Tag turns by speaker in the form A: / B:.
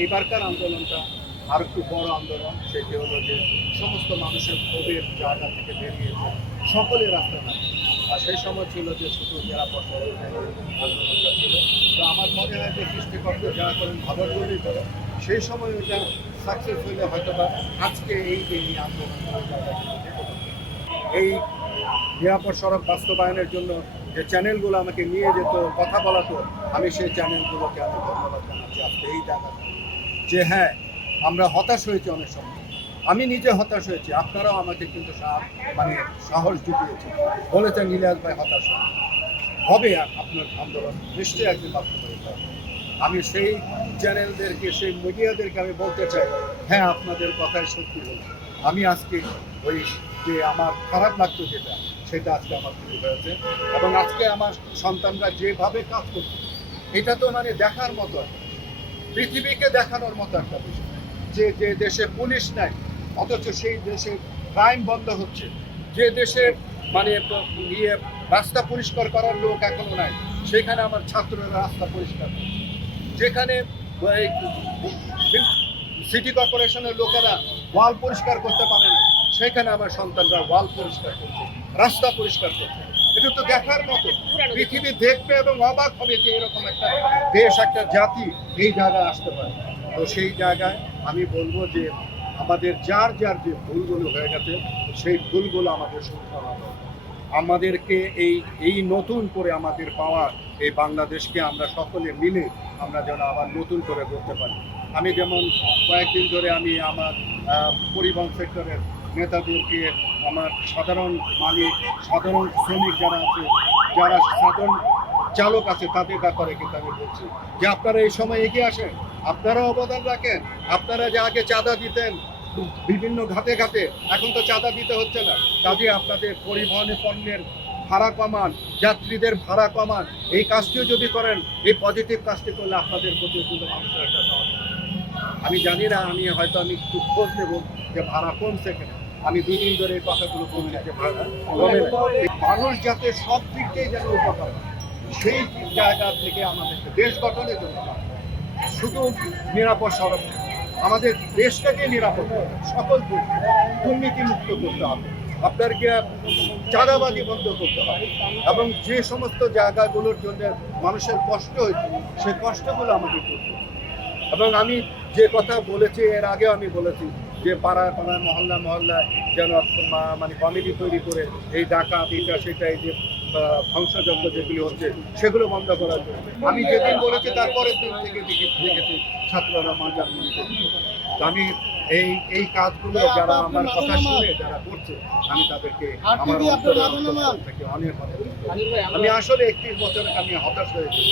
A: এইবারকার আন্দোলনটা আর একটু বড় আন্দোলন, সেটি হলো যে সমস্ত মানুষের ক্ষোভের জায়গা থেকে বেরিয়েছে সকলে রাস্তা নামে। আর সেই সময় ছিল যে শুধু জেলা পর্যায়ে আন্দোলনটা ছিল। তো আমার মনে হয় যে সৃষ্টিকর্তা যারা করেন ভাবার জন্যই করে সেই সময় ওইটা সাকসেস হইলে হয়তো বা আজকে এই যে এই আন্দোলন এই নিরাপদ সড়ক বাস্তবায়নের জন্য যে চ্যানেলগুলো আমাকে নিয়ে যেত, কথা বলাতো, আমি সেই চ্যানেলগুলোকে আমি ধন্যবাদ জানাচ্ছি। আজকে এই জায়গাতে যে হ্যাঁ আমরা হতাশ হয়েছি অনেক সময়। আমি নিজে হতাশ হয়েছি, আপনারাও আমাকে কিন্তু মানে সাহস জুটিয়েছেন বলেছেন, ইলিয়াস ভাই হতাশ। হবে আপনার আন্দোলন, নিশ্চয়ই একদিন বাস্তবায়িত হবে। আমি সেই চ্যানেলদেরকে, সেই মিডিয়াদেরকে আমি বলতে চাই হ্যাঁ আপনাদের কথাই সত্যি হলো। আমি আজকে ওই যে আমার খারাপ লাগতো যেটা, সেটা আজকে আমার শুরু হয়েছে। এবং আজকে আমার সন্তানরা যেভাবে কাজ করছে, এটা তো মানে দেখার মতো। পৃথিবীকে দেখানোর মতো একটা বিষয়। যে যে দেশে পুলিশ নাই, অথচ সেই দেশে ক্রাইম বন্ধ হচ্ছে। যে দেশে মানে ইয়ে রাস্তা পরিষ্কার করার লোক এখনও নাই, সেখানে আমার ছাত্ররা রাস্তা পরিষ্কার যেখানে সিটি কর্পোরেশনের লোকেরা ওয়াল পরিষ্কার করতে পারে না সেখানে আমার সন্তানরা ওয়াল পরিষ্কার করছে, রাস্তা পরিষ্কার করছে। এটা দেখার মতো। পৃথিবী দেখবে এবং অবাক হবে যে এরকম একটা দেশ, একটা জাতি এই জায়গায় আসতে পারে। তো সেই জায়গায় আমি বলব যে আমাদের যার যার যে ভুলগুলো হয়ে গেছে, সেই ভুলগুলো আমাদের শুধরানো হবে। আমাদেরকে এই এই নতুন করে আমাদের পাওয়া এই বাংলাদেশকে আমরা সকলে মিলে আমরা যেন আবার নতুন করে করতে পারি। আমি যেমন কয়েকদিন ধরে আমি আমার পরিবহন সেক্টরের নেতাদেরকে আমার সাধারণ মালিক, সাধারণ শ্রমিক যারা আছে, যারা সাধারণ চালক আছে, তাদের ব্যাপারে কিন্তু আমি বলছি যে আপনারা এই সময় এগিয়ে আসেন, আপনারা অবদান রাখেন, আপনারা যে আগে চাঁদা দিতেন, বিভিন্ন ঘাটে ঘাটে, এখন তো চাঁদা দিতে হচ্ছে না। কাজে আপনাদের পরিবহনে পণ্যের ভাড়া কমান, যাত্রীদের ভাড়া কমান, এই কাজটিও যদি করেন, এই পজিটিভ কাজটি করলে আপনাদের প্রতি মানুষের একটা আমি জানি না, আমি হয়তো আমি একটু খোঁজ নেব যে ভাড়া কমছে কিনা। আমি দুই দিন ধরে এই কথাগুলো ভাড়া কমে নাই। মানুষ যাতে সব দিক থেকে যেন উপকার সেই জায়গা থেকে আমাদেরকে দেশ গঠনের জন্য শুধু নিরাপদ সড়ক আমাদের দেশটাকে নিরাপদ সকল দিক থেকে। দুর্নীতি মুক্ত করতে হবে আপনাদেরকে চাঁদাবাজি বন্ধ করতে হবে এবং যে সমস্ত জায়গাগুলোর জন্য মানুষের কষ্ট হয়েছে, সেই কষ্টগুলো আমাদের করতে হবে এবং আমি যে কথা বলেছি, এর আগে আমি বলেছি যে পাড়ায় পাড়ায় মহল্লা মহল্লায় যেন মানে কমিটি তৈরি করে এই ডাকাত এটা সেটা এই যে আহ, ধ্বংসযজ্ঞ যেগুলি হচ্ছে সেগুলো বন্ধ করার জন্য। আমি যেদিন বলেছি তারপরের দিন থেকে দেখি দেখেছি ছাত্ররা মাজার মনে করছে আমি এই এই কাজগুলো যারা আমার কথা শুনে যারা করছে আমি তাদেরকে আমার অন্তরের থেকে অনেক অনেক আমি আসলে একত্রিশ বছর আমি হতাশ হয়েছি